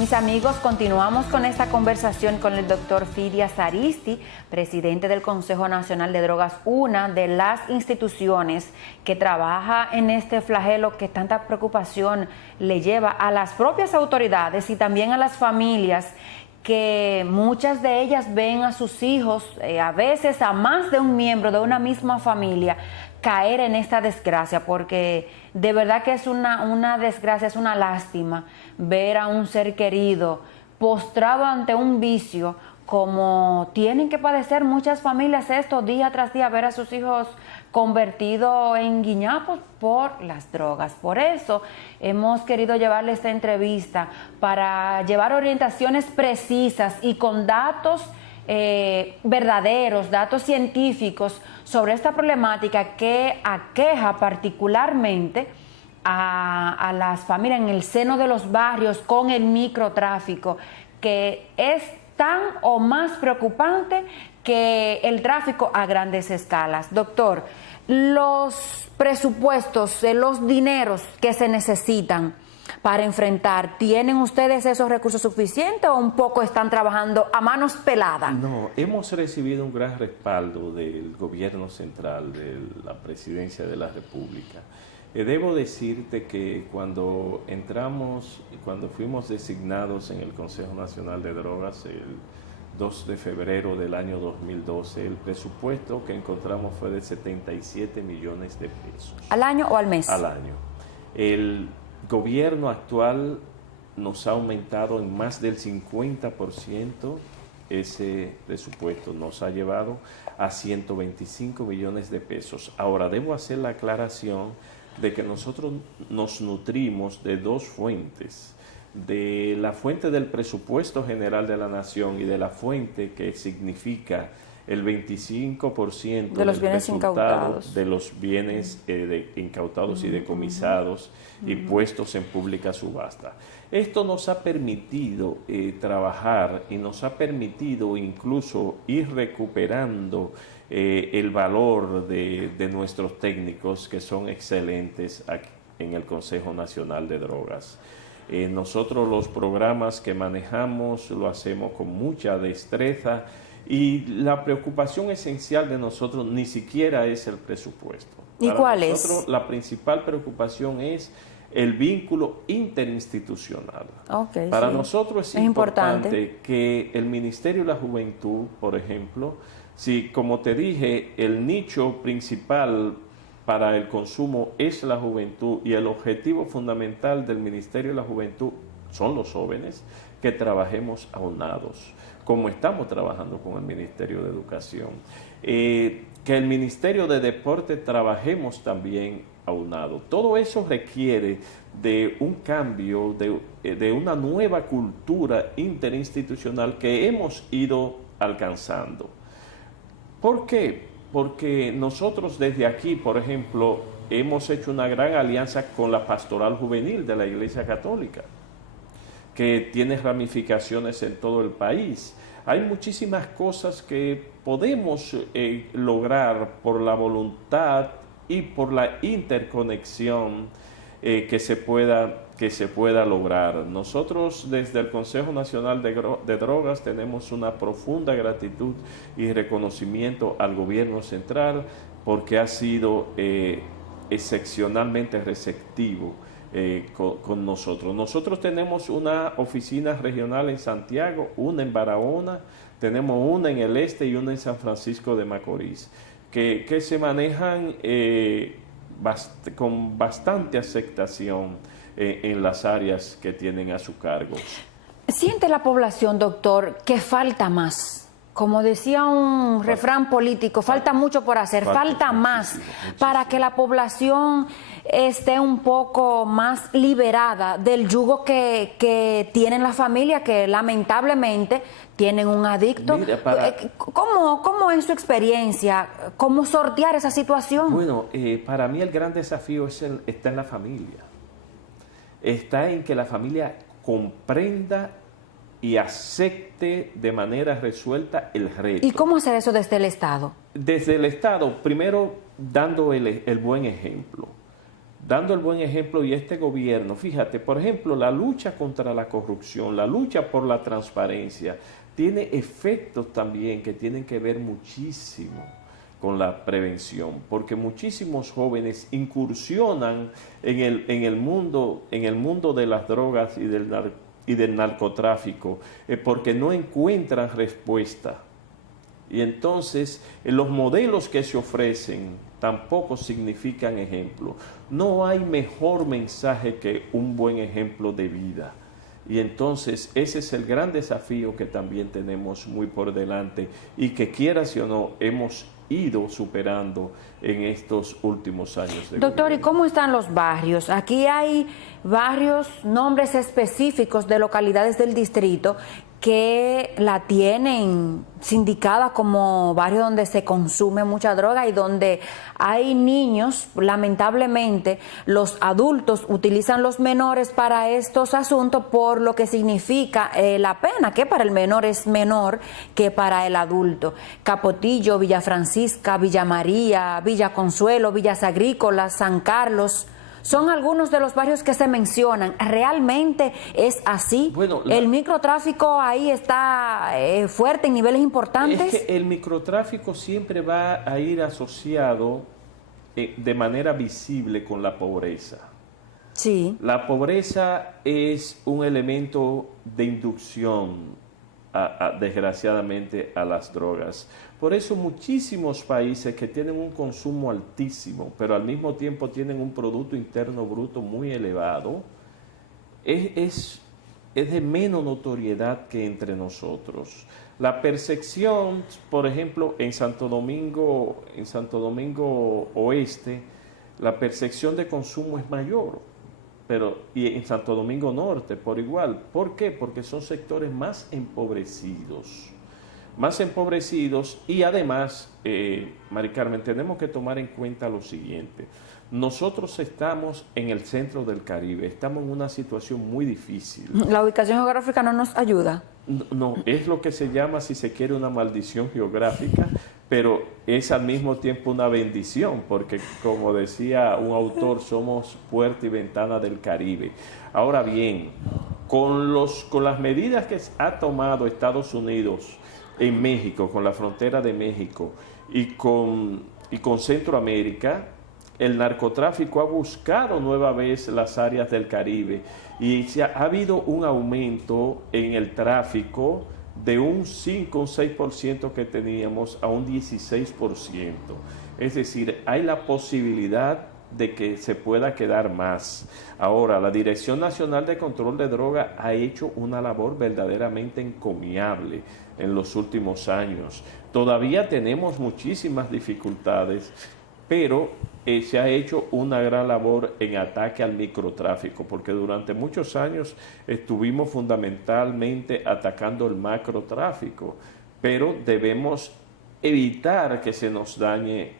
Mis amigos, continuamos con esta conversación con el doctor Fidias Aristi, presidente del Consejo Nacional de Drogas, una de las instituciones que trabaja en este flagelo que tanta preocupación le lleva a las propias autoridades y también a las familias, que muchas de ellas ven a sus hijos, a veces a más de un miembro de una misma familia, caer en esta desgracia, porque de verdad que es una desgracia, es una lástima ver a un ser querido postrado ante un vicio, como tienen que padecer muchas familias esto día tras día, ver a sus hijos convertidos en guiñapos por las drogas. Por eso hemos querido llevarle esta entrevista para llevar orientaciones precisas y con datos verdaderos, datos científicos sobre esta problemática que aqueja particularmente a las familias en el seno de los barrios con el microtráfico, que es tan o más preocupante que el tráfico a grandes escalas. Doctor, los presupuestos, los dineros que se necesitan para enfrentar, ¿tienen ustedes esos recursos suficientes o un poco están trabajando a manos peladas? No, hemos recibido un gran respaldo del gobierno central, de la presidencia de la República. Debo decirte que cuando fuimos designados en el Consejo Nacional de Drogas el 2 de febrero del año 2012, el presupuesto que encontramos fue de 77 millones de pesos. ¿Al año o al mes? Al año. El gobierno actual nos ha aumentado en más del 50% ese presupuesto, nos ha llevado a 125 millones de pesos. Ahora, debo hacer la aclaración de que nosotros nos nutrimos de dos fuentes, de la fuente del presupuesto general de la nación y de la fuente que significa el 25% de los bienes incautados, de los bienes incautados y decomisados y puestos en pública subasta. Esto nos ha permitido trabajar y nos ha permitido incluso ir recuperando el valor de nuestros técnicos, que son excelentes aquí en el Consejo Nacional de Drogas. Nosotros los programas que manejamos lo hacemos con mucha destreza, y la preocupación esencial de nosotros ni siquiera es el presupuesto. ¿Y cuál es? La principal preocupación es el vínculo interinstitucional. Para nosotros es importante que el Ministerio de la Juventud, por ejemplo, si, como te dije, el nicho principal para el consumo es la juventud y el objetivo fundamental del Ministerio de la Juventud son los jóvenes, que trabajemos aunados, como estamos trabajando con el Ministerio de Educación. Que el Ministerio de Deporte trabajemos también aunado. Todo eso requiere de un cambio, de una nueva cultura interinstitucional que hemos ido alcanzando. ¿Por qué? Porque nosotros desde aquí, por ejemplo, hemos hecho una gran alianza con la Pastoral Juvenil de la Iglesia Católica, que tiene ramificaciones en todo el país. Hay muchísimas cosas que podemos lograr por la voluntad y por la interconexión que se pueda lograr. Nosotros desde el Consejo Nacional de Drogas tenemos una profunda gratitud y reconocimiento al gobierno central, porque ha sido excepcionalmente receptivo con nosotros. Nosotros tenemos una oficina regional en Santiago, una en Barahona, tenemos una en el este y una en San Francisco de Macorís, que se manejan con bastante aceptación en las áreas que tienen a su cargo. ¿Siente la población, doctor, que falta más? Como decía un refrán político, falta mucho por hacer, falta más para que la población esté un poco más liberada del yugo que tienen las familias, que lamentablemente tienen un adicto. Mira, ¿Cómo es su experiencia? ¿Cómo sortear esa situación? Bueno, para mí el gran desafío está en la familia. Está en que la familia comprenda y acepte de manera resuelta el reto. ¿Y cómo hacer eso desde el Estado? Desde el Estado, primero dando el buen ejemplo. dando el buen ejemplo, y este gobierno, fíjate, por ejemplo, la lucha contra la corrupción, la lucha por la transparencia, tiene efectos también que tienen que ver muchísimo con la prevención, porque muchísimos jóvenes incursionan en el mundo de las drogas y del narcotráfico, porque no encuentran respuesta. Y entonces los modelos que se ofrecen tampoco significan ejemplo. No hay mejor mensaje que un buen ejemplo de vida. Y entonces ese es el gran desafío que también tenemos muy por delante y que, quieras o no, hemos ido superando en estos últimos años. Doctor, ¿y cómo están los barrios? Aquí hay barrios, nombres específicos de localidades del distrito que la tienen sindicada como barrio donde se consume mucha droga y donde hay niños. Lamentablemente, los adultos utilizan los menores para estos asuntos, por lo que significa la pena, que para el menor es menor que para el adulto. Capotillo, Villa Francisca, Villa María, Villa Consuelo, Villas Agrícolas, San Carlos, son algunos de los barrios que se mencionan. ¿Realmente es así? Bueno, ¿el microtráfico ahí está fuerte en niveles importantes? Es que el microtráfico siempre va a ir asociado de manera visible con la pobreza. Sí. La pobreza es un elemento de inducción, desgraciadamente, a las drogas. Por eso muchísimos países que tienen un consumo altísimo, pero al mismo tiempo tienen un Producto Interno Bruto muy elevado, es de menos notoriedad que entre nosotros. La percepción, por ejemplo, en Santo Domingo Oeste, la percepción de consumo es mayor, y en Santo Domingo Norte por igual. ¿Por qué? Porque son sectores más empobrecidos. Y además, Mari Carmen, tenemos que tomar en cuenta lo siguiente. Nosotros estamos en el centro del Caribe, estamos en una situación muy difícil. ¿La ubicación geográfica no nos ayuda? No, es lo que se llama, si se quiere, una maldición geográfica, pero es al mismo tiempo una bendición, porque como decía un autor, somos puerta y ventana del Caribe. Ahora bien, con las medidas que ha tomado Estados Unidos en México, con la frontera de México y con Centroamérica, el narcotráfico ha buscado nueva vez las áreas del Caribe y ha habido un aumento en el tráfico de un 5, un 6% que teníamos a un 16%. Es decir, hay la posibilidad de que se pueda quedar más. Ahora, la Dirección Nacional de Control de Drogas ha hecho una labor verdaderamente encomiable en los últimos años. Todavía tenemos muchísimas dificultades, pero se ha hecho una gran labor en ataque al microtráfico, porque durante muchos años estuvimos fundamentalmente atacando el macrotráfico, pero debemos evitar que se nos dañe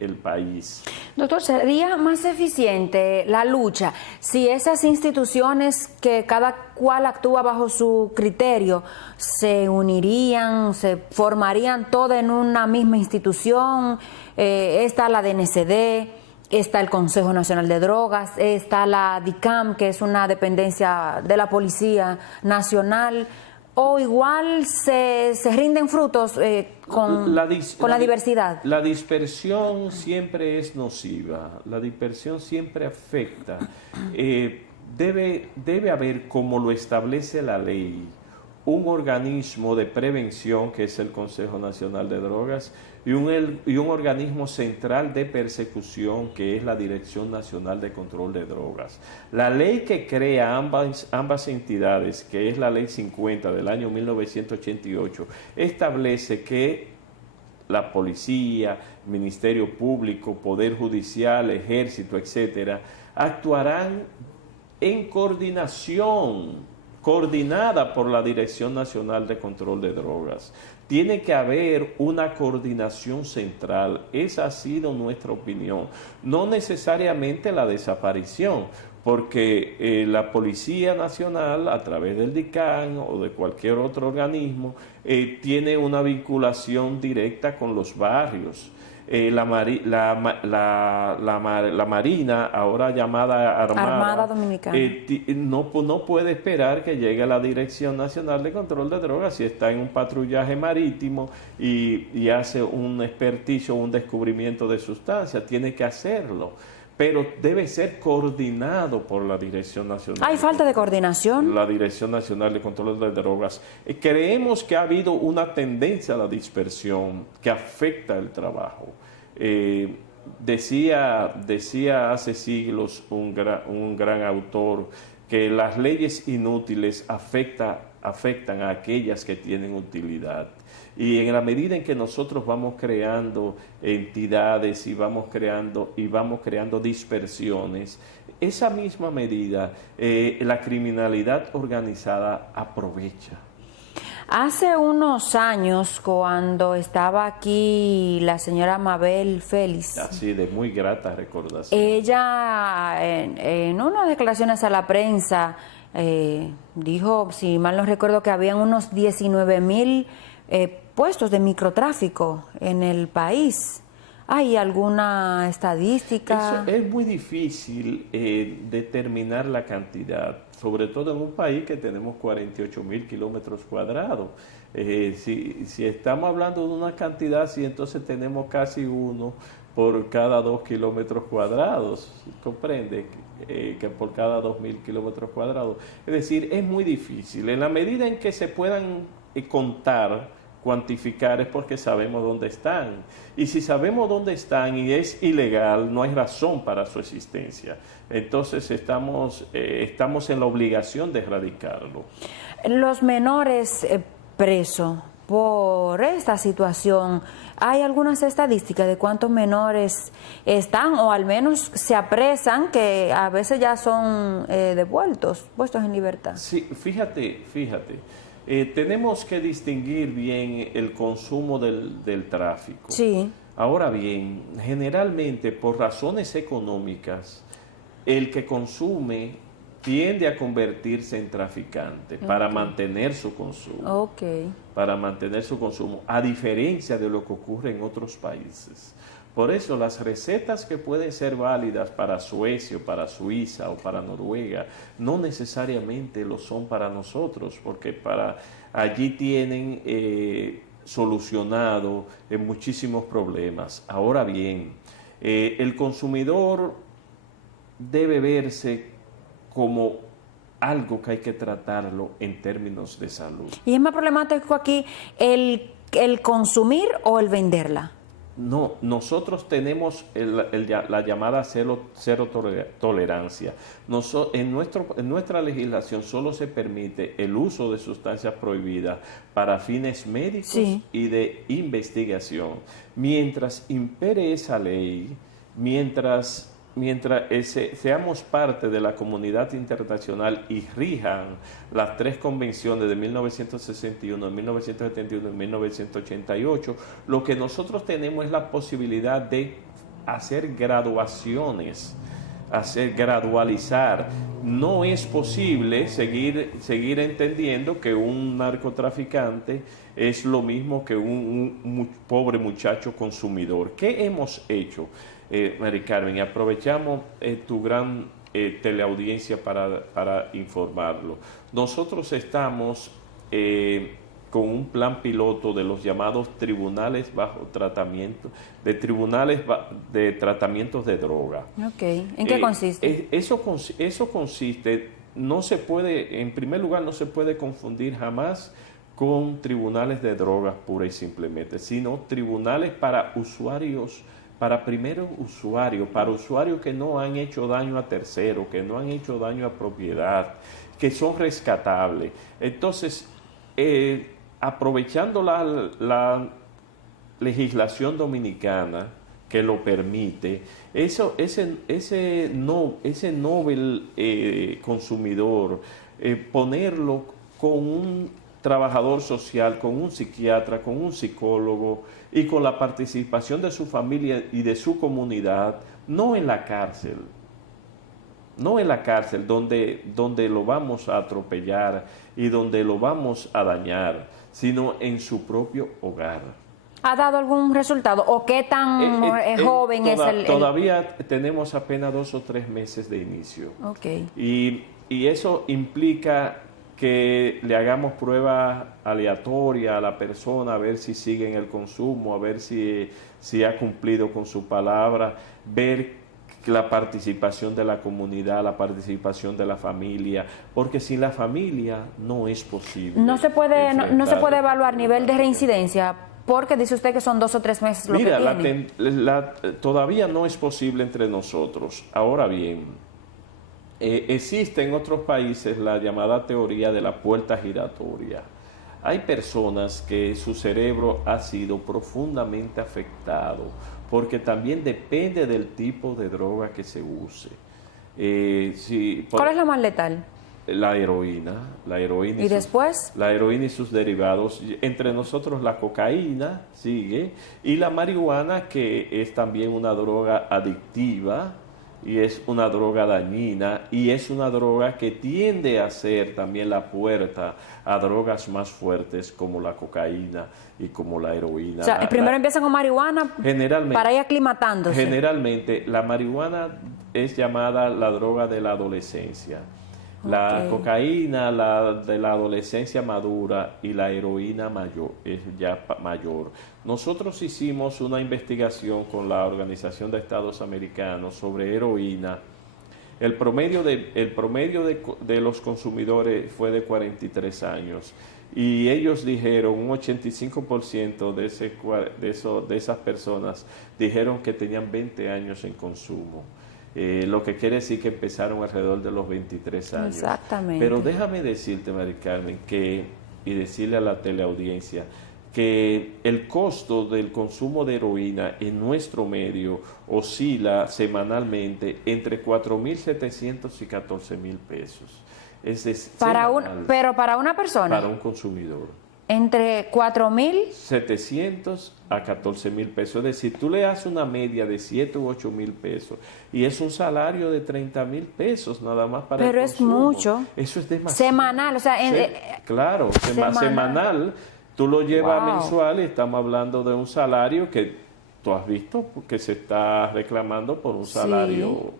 el país. Doctor, ¿sería más eficiente la lucha si esas instituciones que cada cual actúa bajo su criterio se unirían, se formarían todas en una misma institución? Está la DNCD, está el Consejo Nacional de Drogas, está la DICAM, que es una dependencia de la Policía Nacional, o igual se rinden frutos con la diversidad. La dispersión siempre es nociva, la dispersión siempre afecta. Debe haber, como lo establece la ley, un organismo de prevención, que es el Consejo Nacional de Drogas, y un organismo central de persecución, que es la Dirección Nacional de Control de Drogas. La ley que crea ambas entidades, que es la Ley 50 del año 1988, establece que la policía, Ministerio Público, Poder Judicial, Ejército, etcétera, actuarán en coordinada por la Dirección Nacional de Control de Drogas. Tiene que haber una coordinación central. Esa ha sido nuestra opinión. No necesariamente la desaparición, porque la Policía Nacional, a través del DICAN o de cualquier otro organismo, tiene una vinculación directa con los barrios. la Marina, ahora llamada Armada Dominicana, no puede esperar que llegue a la Dirección Nacional de Control de Drogas si está en un patrullaje marítimo y hace un experticio, un descubrimiento de sustancia. Tiene que hacerlo, pero debe ser coordinado por la Dirección Nacional. ¿Hay falta de coordinación? La Dirección Nacional de Control de Drogas. Creemos que ha habido una tendencia a la dispersión que afecta el trabajo. Decía hace siglos un gran autor que las leyes inútiles afectan a aquellas que tienen utilidad. Y en la medida en que nosotros vamos creando entidades y vamos creando dispersiones, esa misma medida la criminalidad organizada aprovecha. Hace unos años, cuando estaba aquí la señora Mabel Félix, así de muy grata recordación, ella en unas declaraciones a la prensa dijo, si mal no recuerdo, que habían unos 19,000 puestos de microtráfico en el país. ¿Hay alguna estadística? Eso es muy difícil determinar la cantidad, sobre todo en un país que tenemos 48,000 kilómetros cuadrados. Si estamos hablando de una cantidad así, entonces tenemos casi uno por cada 2 kilómetros cuadrados. ¿Comprende? Que por cada 2,000 kilómetros cuadrados. Es decir, es muy difícil. En la medida en que se puedan contar, cuantificar, es porque sabemos dónde están. Y si sabemos dónde están y es ilegal, no hay razón para su existencia. Entonces estamos en la obligación de erradicarlo. Los menores presos por esta situación, ¿hay algunas estadísticas de cuántos menores están o al menos se apresan, que a veces ya son devueltos, puestos en libertad? Sí, fíjate. Tenemos que distinguir bien el consumo del tráfico. Sí. Ahora bien, generalmente por razones económicas, el que consume tiende a convertirse en traficante para mantener su consumo. Para mantener su consumo, a diferencia de lo que ocurre en otros países. Por eso las recetas que pueden ser válidas para Suecia, para Suiza o para Noruega, no necesariamente lo son para nosotros, porque allí tienen solucionado muchísimos problemas. Ahora bien, el consumidor debe verse como algo que hay que tratarlo en términos de salud. ¿Y es más problemático aquí el consumir o el venderla? No, nosotros tenemos la llamada cero tolerancia. En nuestra legislación solo se permite el uso de sustancias prohibidas para fines médicos y de investigación. Mientras impere esa ley, mientras seamos parte de la comunidad internacional y rijan las 3 convenciones de 1961, de 1971 y 1988, lo que nosotros tenemos es la posibilidad de hacer graduaciones, gradualizar. No es posible seguir entendiendo que un narcotraficante es lo mismo que un pobre muchacho consumidor. ¿Qué hemos hecho? Mari Carmen, y aprovechamos tu gran teleaudiencia para informarlo. Nosotros estamos con un plan piloto de los llamados tribunales bajo tratamiento, de tratamientos de droga. ¿En qué consiste? Eso consiste, en primer lugar, no se puede confundir jamás con tribunales de drogas pura y simplemente, sino tribunales para usuarios, para usuarios que no han hecho daño a terceros, que no han hecho daño a propiedad, que son rescatables. Entonces, aprovechando la legislación dominicana que lo permite, ese noble consumidor, ponerlo con un trabajador social, con un psiquiatra, con un psicólogo y con la participación de su familia y de su comunidad, no en la cárcel donde lo vamos a atropellar y donde lo vamos a dañar, sino en su propio hogar. ¿Ha dado algún resultado? ¿O qué tan joven es el...? Todavía tenemos apenas 2 o 3 meses de inicio. Okay. Y eso implica que le hagamos pruebas aleatorias a la persona, a ver si sigue en el consumo, a ver si ha cumplido con su palabra, ver la participación de la comunidad, la participación de la familia, porque sin la familia no es posible. No se puede evaluar nivel de reincidencia, porque dice usted que son 2 o 3 meses lo que tiene. Todavía no es posible entre nosotros. Ahora bien, existe en otros países la llamada teoría de la puerta giratoria. Hay personas que su cerebro ha sido profundamente afectado porque también depende del tipo de droga que se use. ¿Cuál es la más letal? La heroína. ¿Y después? La heroína y sus derivados. Entre nosotros la cocaína sigue y la marihuana, que es también una droga adictiva y es una droga dañina y es una droga que tiende a ser también la puerta a drogas más fuertes como la cocaína y como la heroína. O sea, primero empiezan con marihuana para ir aclimatándose. Generalmente la marihuana es llamada la droga de la adolescencia. La cocaína, la de la adolescencia madura, y la heroína mayor, es ya mayor. Nosotros hicimos una investigación con la Organización de Estados Americanos sobre heroína. El promedio de los consumidores fue de 43 años. Y ellos dijeron, un 85% de esas personas dijeron que tenían 20 años en consumo. Lo que quiere decir que empezaron alrededor de los 23 años. Exactamente. Pero déjame decirte, Mari Carmen, y decirle a la teleaudiencia, que el costo del consumo de heroína en nuestro medio oscila semanalmente entre 4.700 y 14.000 pesos. Pero para una persona. Para un consumidor. Entre 4.700 a 14.000 pesos. Es decir, tú le haces una media de 7 u 8.000 pesos y es un salario de 30.000 pesos nada más para el consumo. Pero es mucho. Eso es demasiado. Semanal, o sea... claro, semanal. Tú lo llevas mensual y estamos hablando de un salario que tú has visto que se está reclamando por un salario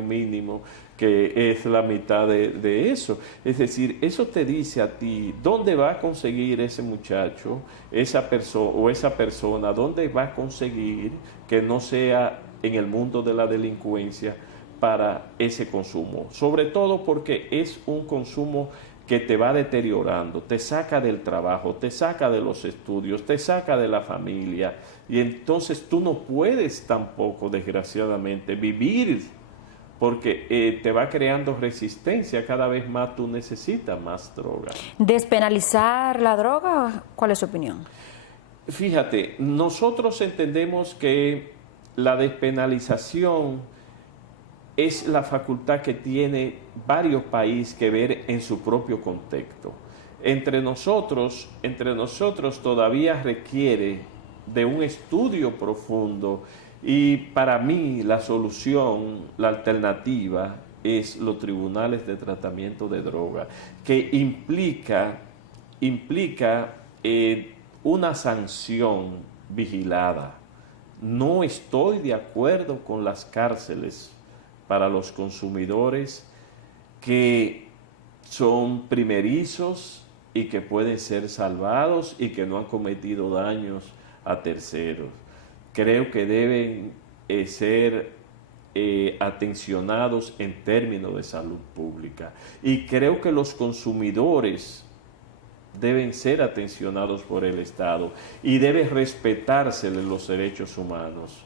mínimo, que es la mitad de eso. Es decir, eso te dice a ti dónde va a conseguir ese muchacho, esa persona, dónde va a conseguir que no sea en el mundo de la delincuencia para ese consumo. Sobre todo porque es un consumo que te va deteriorando, te saca del trabajo, te saca de los estudios, te saca de la familia, y entonces tú no puedes tampoco, desgraciadamente, vivir, porque te va creando resistencia, cada vez más tú necesitas más droga. ¿Despenalizar la droga? ¿Cuál es su opinión? Fíjate, nosotros entendemos que la despenalización es la facultad que tiene varios países que ver en su propio contexto. Entre nosotros todavía requiere de un estudio profundo, y para mí la solución, la alternativa, es los tribunales de tratamiento de droga, que implica una sanción vigilada. No estoy de acuerdo con las cárceles para los consumidores que son primerizos y que pueden ser salvados y que no han cometido daños a terceros. Creo que deben ser atencionados en términos de salud pública, y creo que los consumidores deben ser atencionados por el Estado y debe respetárseles los derechos humanos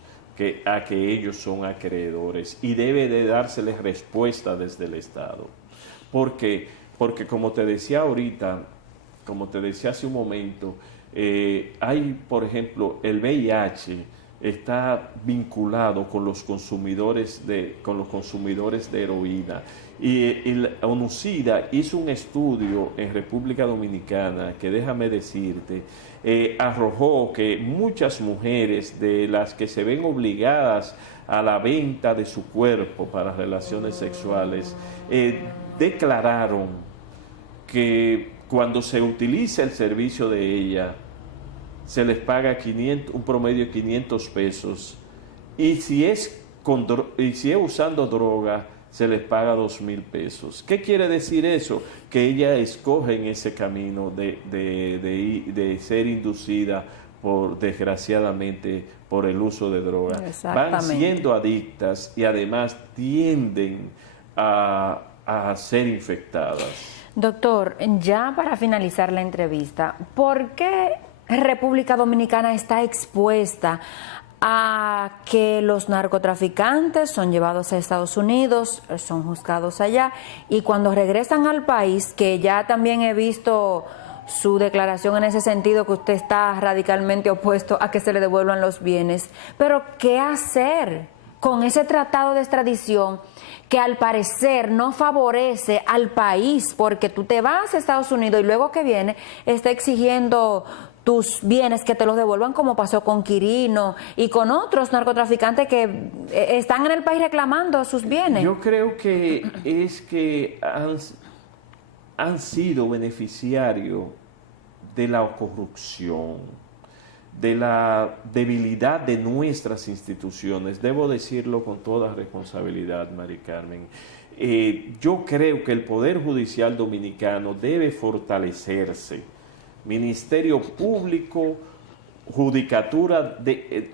a que ellos son acreedores, y debe de dárseles respuesta desde el Estado. Porque como te decía ahorita, como te decía hace un momento, hay, por ejemplo, el VIH está vinculado con los consumidores de heroína. Y el ONUCIDA hizo un estudio en República Dominicana que, déjame decirte, arrojó que muchas mujeres de las que se ven obligadas a la venta de su cuerpo para relaciones sexuales, declararon que cuando se utiliza el servicio de ella, se les paga un promedio de 500 pesos. Y si es usando droga, se les paga 2,000 pesos. ¿Qué quiere decir eso? Que ellas escogen ese camino de ser inducida desgraciadamente, por el uso de drogas. Van siendo adictas y además tienden a ser infectadas. Doctor, ya para finalizar la entrevista, ¿por qué República Dominicana está expuesta a que los narcotraficantes son llevados a Estados Unidos, son juzgados allá, y cuando regresan al país, que ya también he visto su declaración en ese sentido, que usted está radicalmente opuesto a que se le devuelvan los bienes, pero ¿qué hacer con ese tratado de extradición que al parecer no favorece al país? Porque tú te vas a Estados Unidos y luego que viene está exigiendo tus bienes que te los devuelvan, como pasó con Quirino y con otros narcotraficantes que están en el país reclamando sus bienes. Yo creo que es que han sido beneficiarios de la corrupción, de la debilidad de nuestras instituciones. Debo decirlo con toda responsabilidad, Mari Carmen. Yo creo que el Poder Judicial Dominicano debe fortalecerse. Ministerio Público, Judicatura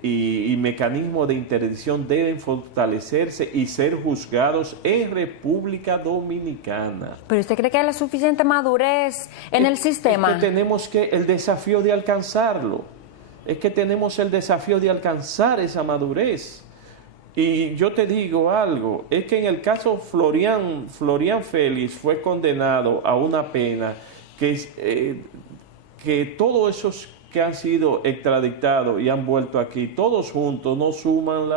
y mecanismos de interdicción deben fortalecerse y ser juzgados en República Dominicana. ¿Pero usted cree que hay la suficiente madurez en el sistema? Es que tenemos el desafío de alcanzarlo. Es que tenemos el desafío de alcanzar esa madurez. Y yo te digo algo, es que en el caso Florian Félix fue condenado a una pena que todos esos que han sido extraditados y han vuelto aquí, todos juntos no suman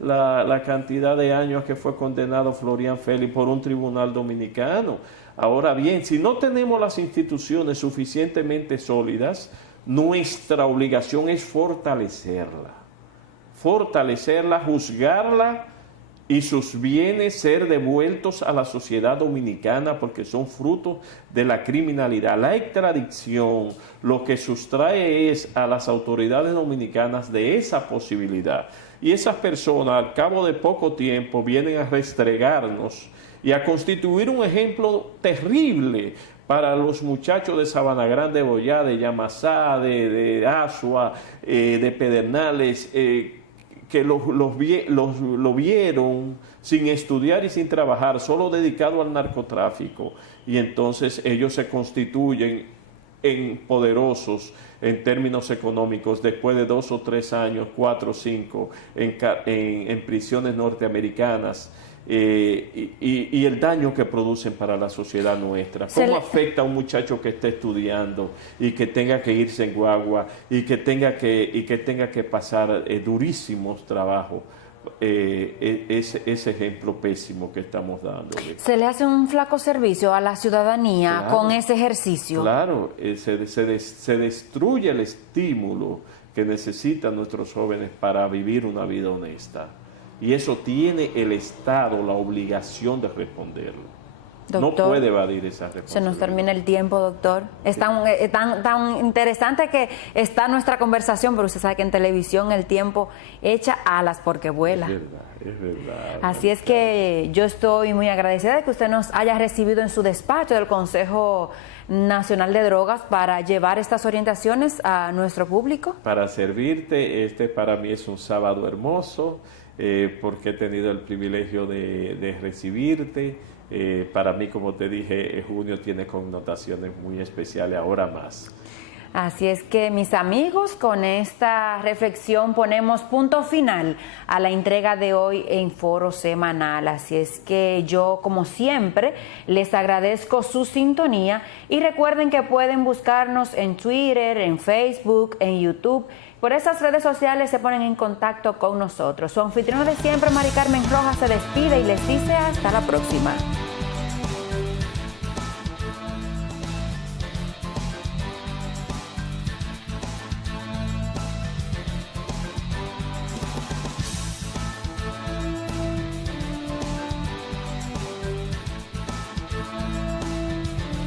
la cantidad de años que fue condenado Florian Félix por un tribunal dominicano. Ahora bien, si no tenemos las instituciones suficientemente sólidas, nuestra obligación es fortalecerla, juzgarla y sus bienes ser devueltos a la sociedad dominicana, porque son frutos de la criminalidad. La extradición lo que sustrae es a las autoridades dominicanas de esa posibilidad. Y esas personas al cabo de poco tiempo vienen a restregarnos y a constituir un ejemplo terrible para los muchachos de Sabana Grande, Boyá, de Yamasá, de Asua, de Pedernales, que lo vieron sin estudiar y sin trabajar, solo dedicado al narcotráfico, y entonces ellos se constituyen en poderosos en términos económicos después de 2 o 3 años, 4 o 5 en prisiones norteamericanas. Y el daño que producen para la sociedad nuestra. ¿Cómo afecta a un muchacho que esté estudiando y que tenga que irse en guagua y que tenga que pasar durísimos trabajos? Ese ejemplo pésimo que estamos dando. ¿Se le hace un flaco servicio a la ciudadanía con ese ejercicio? Claro, se destruye el estímulo que necesitan nuestros jóvenes para vivir una vida honesta. Y eso tiene el Estado la obligación de responderlo. Doctor, no puede evadir esa responsabilidad. Se nos termina el tiempo, doctor. Es tan interesante que está nuestra conversación, pero usted sabe que en televisión el tiempo echa alas porque vuela. Es verdad. Así es que yo estoy muy agradecida de que usted nos haya recibido en su despacho del Consejo Nacional de Drogas para llevar estas orientaciones a nuestro público. Para servirte, para mí es un sábado hermoso. Porque he tenido el privilegio de recibirte. Para mí, como te dije, junio tiene connotaciones muy especiales, ahora más. Así es que, mis amigos, con esta reflexión ponemos punto final a la entrega de hoy en Foro Semanal. Así es que yo, como siempre, les agradezco su sintonía y recuerden que pueden buscarnos en Twitter, en Facebook, en YouTube. Por esas redes sociales se ponen en contacto con nosotros. Su anfitriona de siempre, Mari Carmen Rojas, se despide y les dice hasta la próxima.